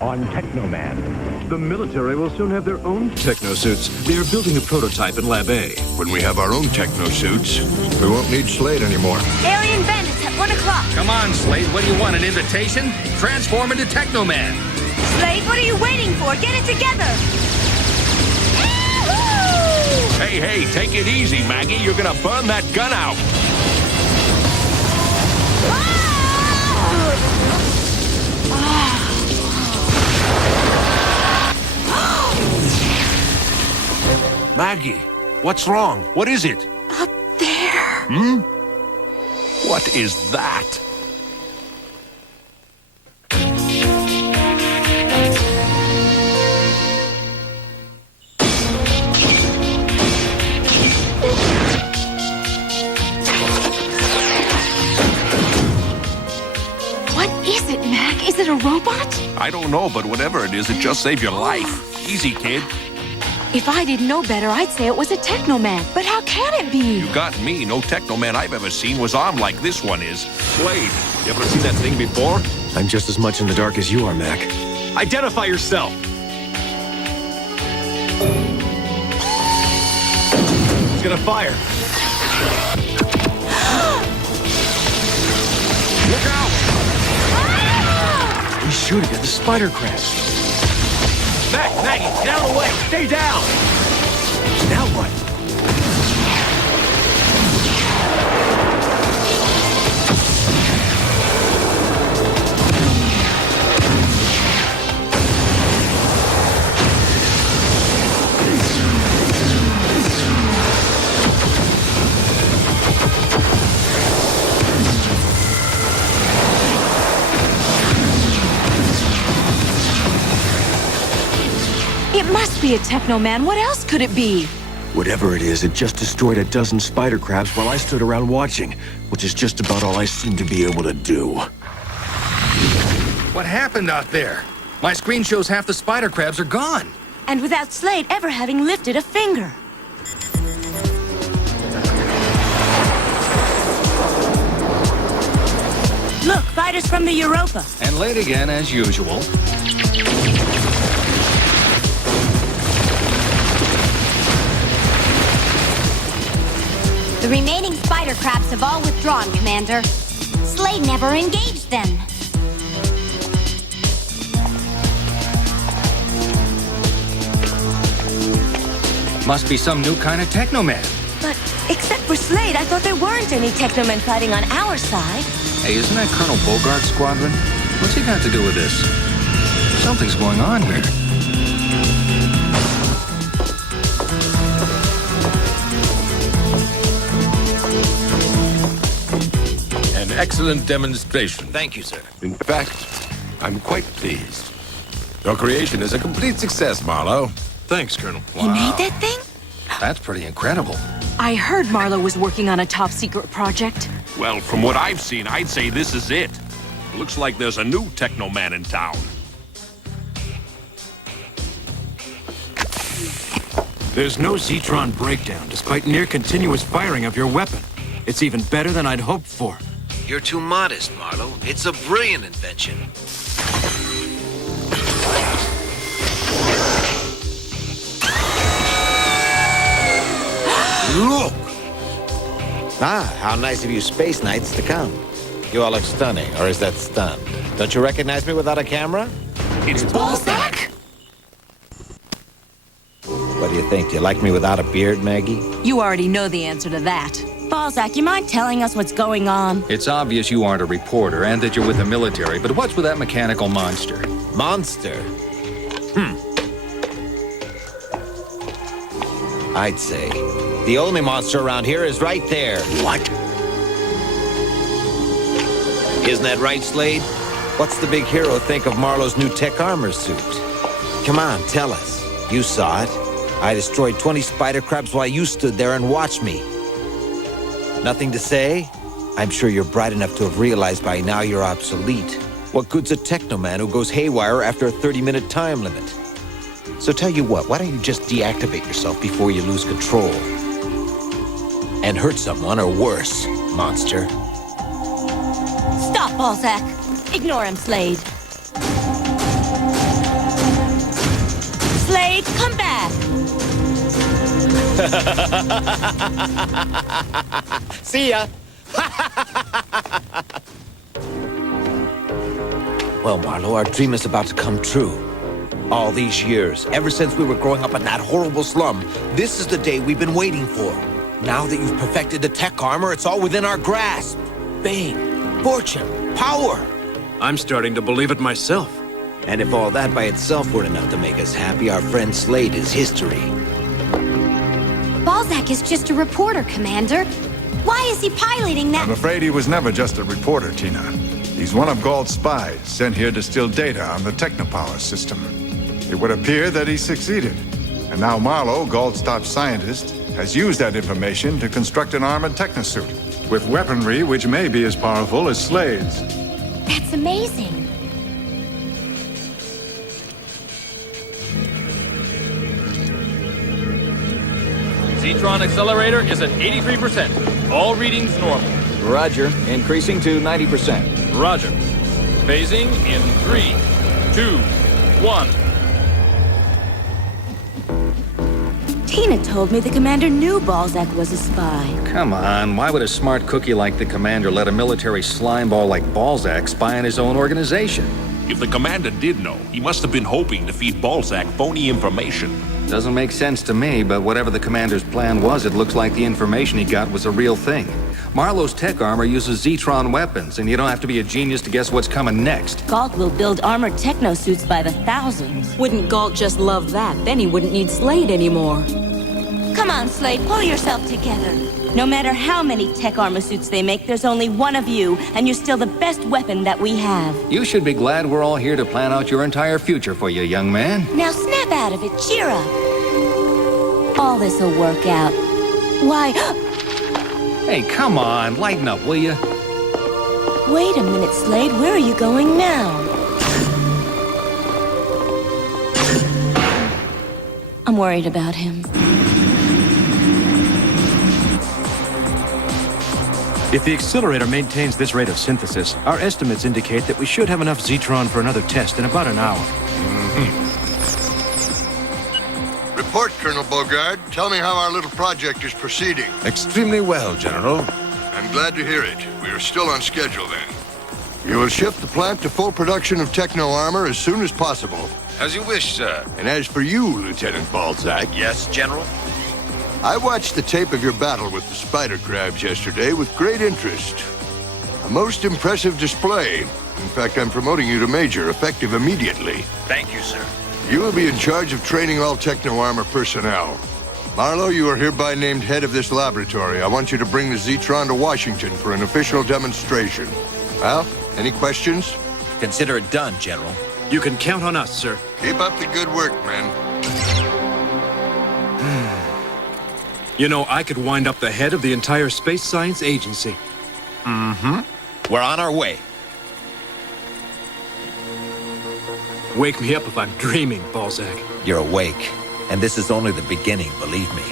on Teknoman. The military will soon have their own techno-suits. They are building a prototype in Lab A. When we have our own techno-suits, we won't need Slade anymore. Alien bandits at 1 o'clock. Come on, Slade. What do you want, an invitation? Transform into Teknoman. Slade, what are you waiting for? Get it together. Hey, take it easy, Maggie. You're gonna burn that gun out. Maggie, what's wrong? What is it? Up there. What is that? What is it, Mac? Is it a robot? I don't know, but whatever it is, it just saved your life. Easy, kid. If I didn't know better, I'd say it was a Teknoman. But how can it be? You got me. No Teknoman I've ever seen was armed like this one is. Slade, you ever seen that thing before? I'm just as much in the dark as you are, Mac. Identify yourself! He's gonna fire. Look out! He's shooting at the spider crabs. Maggie, get out of the way! Stay down! Now what? It must be a Teknoman. What else could it be? Whatever it is, it just destroyed a dozen spider crabs while I stood around watching, which is just about all I seem to be able to do. What happened out there? My screen shows half the spider crabs are gone. And without Slade ever having lifted a finger. Look, fighters from the Europa. And late again, as usual. The remaining spider crabs have all withdrawn, Commander. Slade never engaged them. Must be some new kind of Teknoman. But except for Slade, I thought there weren't any Teknomen fighting on our side. Hey, isn't that Colonel Bogart's squadron? What's he got to do with this? Something's going on here. An excellent demonstration. Thank you, sir. In fact, I'm quite pleased. Your creation is a complete success, Marlowe. Thanks, Colonel. He made that thing? That's pretty incredible. I heard Marlowe was working on a top-secret project. Well, from what I've seen, I'd say this is it. Looks like there's a new Teknoman in town. There's no Zetron breakdown, despite near-continuous firing of your weapon. It's even better than I'd hoped for. You're too modest, Marlowe. It's a brilliant invention. Look! Ah, how nice of you Space Knights to come. You all look stunning, or is that stunned? Don't you recognize me without a camera? It's Balzac? What do you think? Do you like me without a beard, Maggie? You already know the answer to that. Balzac, you mind telling us what's going on? It's obvious you aren't a reporter and that you're with the military, but what's with that mechanical monster? Monster? I'd say the only monster around here is right there. What? Isn't that right, Slade? What's the big hero think of Marlowe's new tech armor suit? Come on, tell us. You saw it. I destroyed 20 spider crabs while you stood there and watched me. Nothing to say? I'm sure you're bright enough to have realized by now you're obsolete. What good's a Teknoman who goes haywire after a 30-minute time limit? So tell you what, why don't you just deactivate yourself before you lose control? And hurt someone, or worse, monster. Stop, Balzac. Ignore him, Slade. See ya! Well, Marlo, our dream is about to come true. All these years, ever since we were growing up in that horrible slum, this is the day we've been waiting for. Now that you've perfected the tech armor, it's all within our grasp. Fame, fortune, power. I'm starting to believe it myself. And if all that by itself weren't enough to make us happy, our friend Slade is history. Balzac is just a reporter, Commander. Why is he piloting that? I'm afraid he was never just a reporter, Tina. He's one of Galt's spies, sent here to steal data on the Technopower system. It would appear that he succeeded. And now Marlo, Galt's top scientist, has used that information to construct an armored technosuit, with weaponry which may be as powerful as Slade's. That's amazing. Zetron accelerator is at 83%. All readings normal. Roger. Increasing to 90%. Roger. Phasing in 3, 2, 1. Tina told me the commander knew Balzac was a spy. Come on, why would a smart cookie like the commander let a military slimeball like Balzac spy on his own organization? If the commander did know, he must have been hoping to feed Balzac phony information. Doesn't make sense to me, but whatever the commander's plan was, it looks like the information he got was a real thing. Marlo's tech armor uses Zetron weapons, and you don't have to be a genius to guess what's coming next. Galt will build armored technosuits by the thousands. Wouldn't Galt just love that? Then he wouldn't need Slade anymore. Come on, Slade, pull yourself together. No matter how many tech armor suits they make, there's only one of you, and you're still the best weapon that we have. You should be glad we're all here to plan out your entire future for you, young man. Now snap out of it, cheer up. All this'll work out. Why... Hey, come on, lighten up, will you? Wait a minute, Slade, where are you going now? I'm worried about him. If the accelerator maintains this rate of synthesis, our estimates indicate that we should have enough Zetron for another test in about an hour. Report, Colonel Bogard. Tell me how our little project is proceeding. Extremely well, General. I'm glad to hear it. We are still on schedule, then. You will shift the plant to full production of techno armor as soon as possible. As you wish, sir. And as for you, Lieutenant Balzac... Yes, General? I watched the tape of your battle with the spider crabs yesterday with great interest. A most impressive display. In fact, I'm promoting you to Major, effective immediately. Thank you, sir. You will be in charge of training all techno-armor personnel. Marlo, you are hereby named head of this laboratory. I want you to bring the Zetron to Washington for an official demonstration. Well, any questions? Consider it done, General. You can count on us, sir. Keep up the good work, men. You know, I could wind up the head of the entire Space Science Agency. Mm-hmm. We're on our way. Wake me up if I'm dreaming, Balzac. You're awake, and this is only the beginning, believe me.